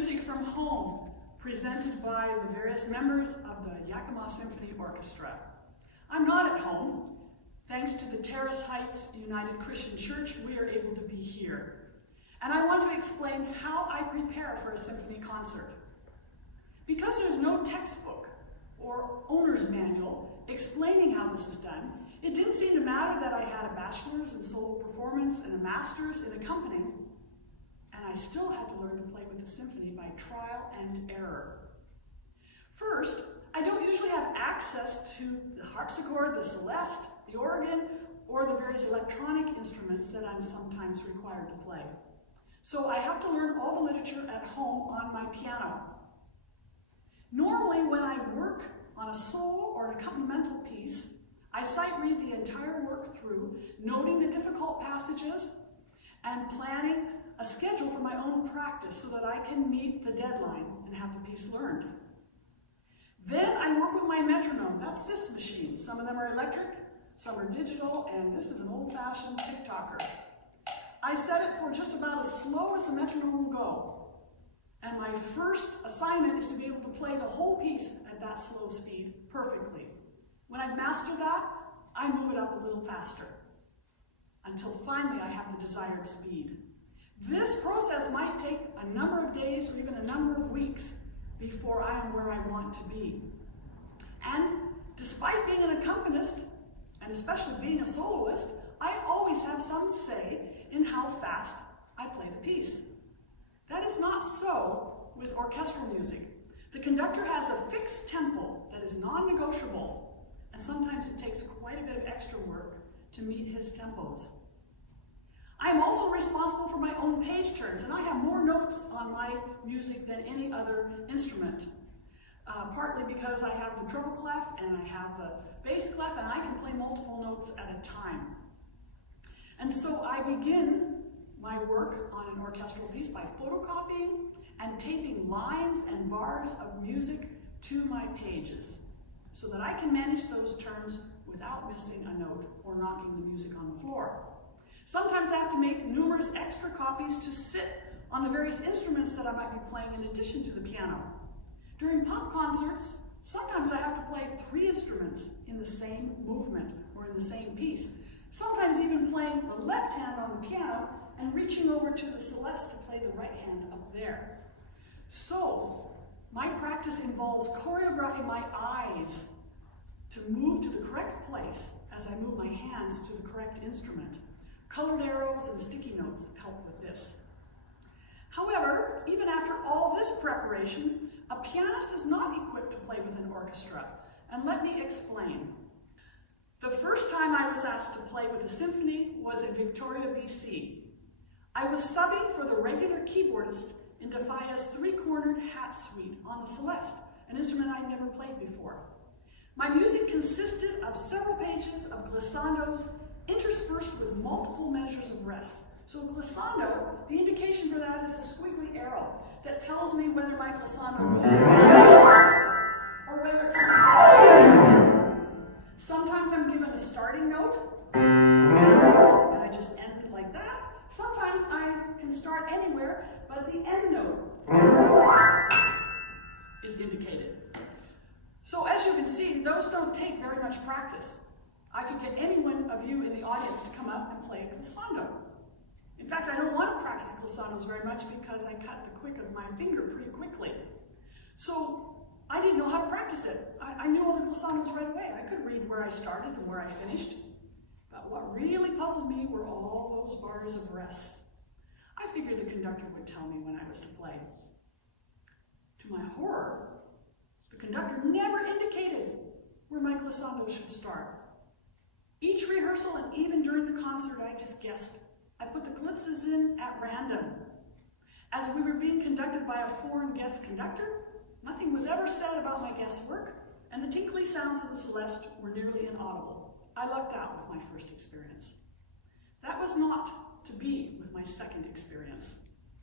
music from home, presented by the various members of the Yakima Symphony Orchestra. I'm not at home. Thanks to the Terrace Heights United Christian Church, we are able to be here. And I want to explain how I prepare for a symphony concert. Because there's no textbook or owner's manual explaining how this is done, it didn't seem to matter that I had a bachelor's in solo performance and a master's in accompanying, and I still had to learn to play with the symphony by trial and error. First, I don't usually have access to the harpsichord, the celeste, the organ, or the various electronic instruments that I'm sometimes required to play. So I have to learn all the literature at home on my piano. Normally, when I work on a solo or an accompanimental piece, I sight read the entire work through, noting the difficult passages and planning a schedule for my own practice so that I can meet the deadline and have the piece learned. Then I work with my metronome. That's this machine. Some of them are electric, some are digital, and this is an old-fashioned tick-tocker. I set it for just about as slow as the metronome will go. And my first assignment is to be able to play the whole piece at that slow speed perfectly. When I've mastered that, I move it up a little faster until finally I have the desired speed. This process might take a number of days or even a number of weeks before I am where I want to be. And despite being an accompanist, and especially being a soloist, I always have some say in how fast I play the piece. That is not so with orchestral music. The conductor has a fixed tempo that is non-negotiable, and sometimes it takes quite a bit of extra work to meet his tempos. I am also responsible for my own page turns, and I have more notes on my music than any other instrument. Partly because I have the treble clef and I have the bass clef, and I can play multiple notes at a time. And so I begin my work on an orchestral piece by photocopying and taping lines and bars of music to my pages so that I can manage those turns without missing a note or knocking the music on the floor. Sometimes I have to make numerous extra copies to sit on the various instruments that I might be playing in addition to the piano. During pop concerts, sometimes I have to play 3 instruments in the same movement or in the same piece. Sometimes even playing the left hand on the piano and reaching over to the celeste to play the right hand up there. So, my practice involves choreographing my eyes to move to the correct place as I move my hands to the correct instrument. Colored arrows and sticky notes help with this. However, even after all this preparation, a pianist is not equipped to play with an orchestra, and let me explain. The first time I was asked to play with a symphony was in Victoria, BC. I was subbing for the regular keyboardist in Defia's 3-cornered hat suite on the celeste, an instrument I'd never played before. My music consisted of several pages of glissandos interspersed with multiple measures of rest. So glissando, the indication for that is a squiggly arrow that tells me whether my glissando goes or whether it comes down. Sometimes I'm given a starting note, and I just end it like that. Sometimes I can start anywhere, but the end note is indicated. So as you can see, those don't take very much practice. I could get any one of you in the audience to come up and play a glissando. In fact, I don't want to practice glissandos very much because I cut the quick of my finger pretty quickly. So I didn't know how to practice it. I knew all the glissandos right away. I could read where I started and where I finished. But what really puzzled me were all those bars of rest. I figured the conductor would tell me when I was to play. To my horror, the conductor never indicated where my glissando should start. Each rehearsal and even during the concert, I just guessed. I put the glitzes in at random. As we were being conducted by a foreign guest conductor, nothing was ever said about my guest work, and the tinkly sounds of the celeste were nearly inaudible. I lucked out with my first experience. That was not to be with my second experience.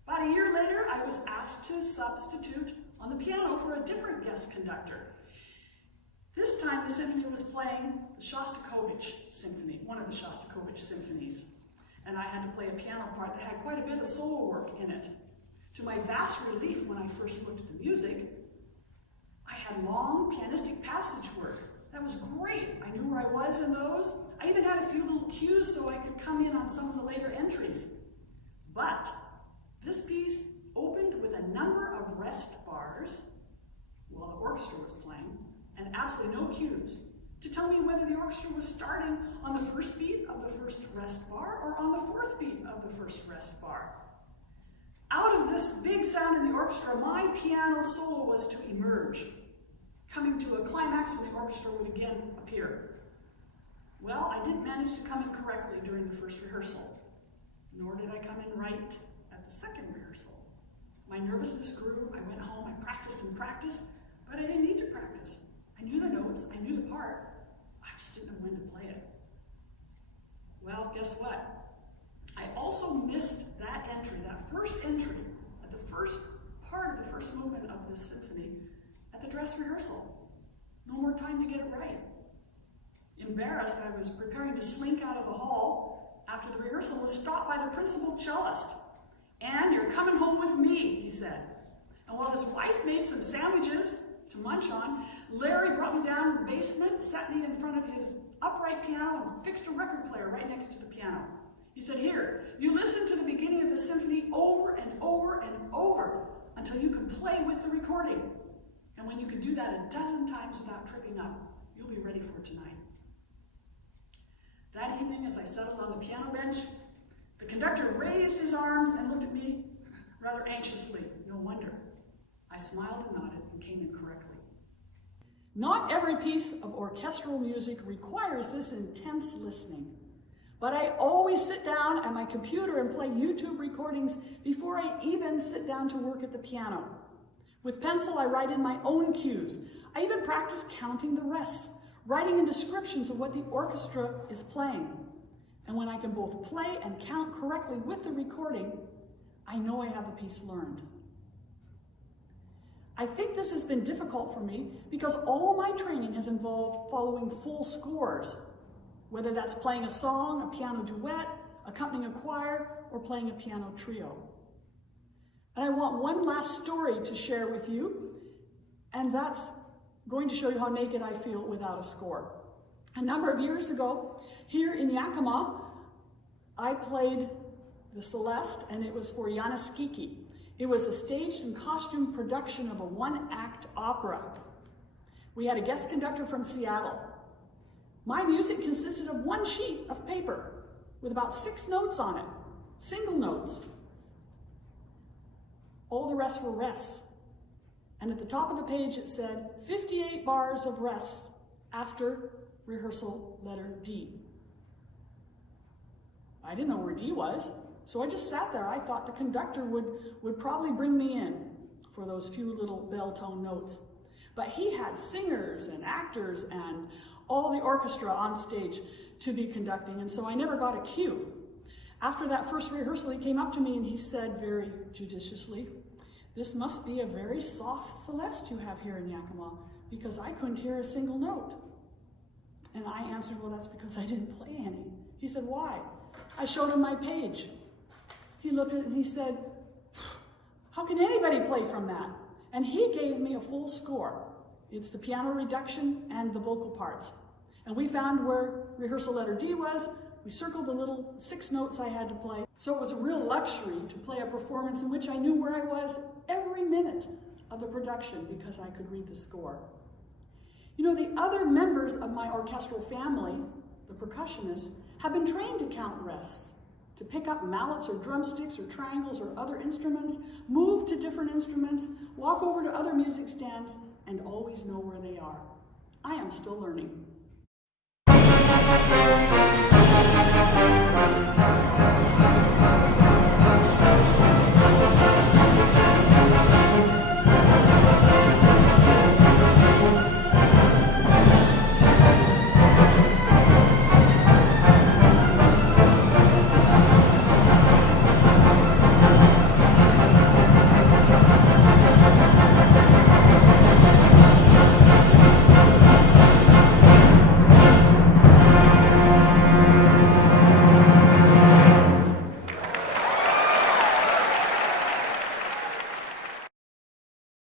About a year later, I was asked to substitute on the piano for a different guest conductor. This time the symphony was playing the Shostakovich Symphony, one of the Shostakovich symphonies. And I had to play a piano part that had quite a bit of solo work in it. To my vast relief when I first looked at the music, I had long pianistic passage work. That was great. I knew where I was in those. I even had a few little cues so I could come in on some of the later entries. But this piece opened with a number of rest bars while the orchestra was playing, and absolutely no cues to tell me whether the orchestra was starting on the first beat of the first rest bar or on the fourth beat of the first rest bar. Out of this big sound in the orchestra, my piano solo was to emerge, coming to a climax when the orchestra would again appear. Well, I didn't manage to come in correctly during the first rehearsal, nor did I come in right at the second rehearsal. My nervousness grew. I went home, I practiced and practiced, but I didn't need to practice. I knew the notes, I knew the part, I just didn't know when to play it. Well, guess what? I also missed that entry, that first entry, at the first part of the first movement of this symphony at the dress rehearsal. No more time to get it right. Embarrassed, I was preparing to slink out of the hall after the rehearsal was stopped by the principal cellist. "And you're coming home with me," he said. And while his wife made some sandwiches to munch on, Larry brought me down to the basement, sat me in front of his upright piano, and fixed a record player right next to the piano. He said, "Here, you listen to the beginning of the symphony over and over and over until you can play with the recording. And when you can do that a dozen times without tripping up, you'll be ready for tonight." That evening, as I settled on the piano bench, the conductor raised his arms and looked at me rather anxiously. No wonder. I smiled and nodded and came in correctly. Not every piece of orchestral music requires this intense listening, but I always sit down at my computer and play YouTube recordings before I even sit down to work at the piano. With pencil, I write in my own cues. I even practice counting the rests, writing in descriptions of what the orchestra is playing. And when I can both play and count correctly with the recording, I know I have the piece learned. I think this has been difficult for me because all my training has involved following full scores, whether that's playing a song, a piano duet, accompanying a choir, or playing a piano trio. And I want one last story to share with you, and that's going to show you how naked I feel without a score. A number of years ago, here in Yakima, I played the Celeste, and it was for Yanuskiki. It was a staged and costume production of a one-act opera. We had a guest conductor from Seattle. My music consisted of one sheet of paper with about 6 notes on it, single notes. All the rest were rests. And at the top of the page it said 58 bars of rests after rehearsal letter D. I didn't know where D was, so I just sat there. I thought the conductor would probably bring me in for those few little bell tone notes. But he had singers and actors and all the orchestra on stage to be conducting, and so I never got a cue. After that first rehearsal, he came up to me and he said very judiciously, "This must be a very soft Celeste you have here in Yakima, because I couldn't hear a single note." And I answered, "Well, that's because I didn't play any." He said, "Why?" I showed him my page. He looked at it and he said, "How can anybody play from that?" And he gave me a full score. It's the piano reduction and the vocal parts. And we found where rehearsal letter D was. We circled the little 6 notes I had to play. So it was a real luxury to play a performance in which I knew where I was every minute of the production because I could read the score. You know, the other members of my orchestral family, the percussionists, have been trained to count rests, to pick up mallets or drumsticks or triangles or other instruments, move to different instruments, walk over to other music stands, and always know where they are. I am still learning.